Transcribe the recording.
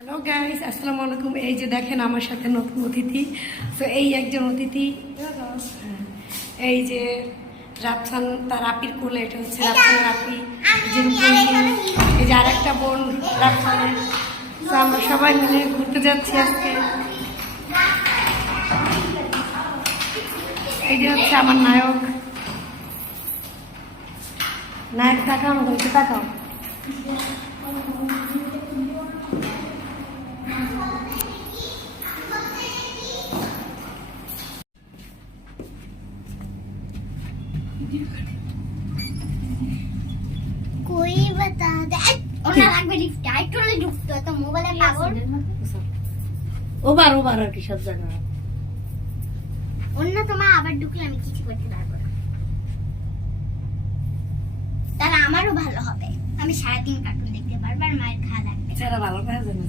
Hello guys, আসসালামু আলাইকুম। এই যে দেখেন আমার সাথে নতুন অতিথি। তো এই একজন অতিথি, এই যে রাফসান তার আপির কোলে, এটা হচ্ছে রাফসানের আপি। যে এই যে আরেকটা বোন রাফসানের। তো আমরা সবাই মিলে ঘুরতে যাচ্ছি আজকে। এই যে হচ্ছে আমার নায়ক। নায়ক তাকাও, আমাদেরকে তাকাও। कोई बता दे ওনা লাগবে লিফট আইটলে ঢুকতো তো মোবাইলে পাগল ওবার আর কি সব জায়গা। অন্য তোমার আবার ঢুকলে আমি কিছু করতে পারবো না। তাহলে আমারও ভালো হবে, আমি সারাদিন কার্টুন দেখতে পারবো আর মায়ের খাওয়া লাগবে। সেটা ভালো কাজ না।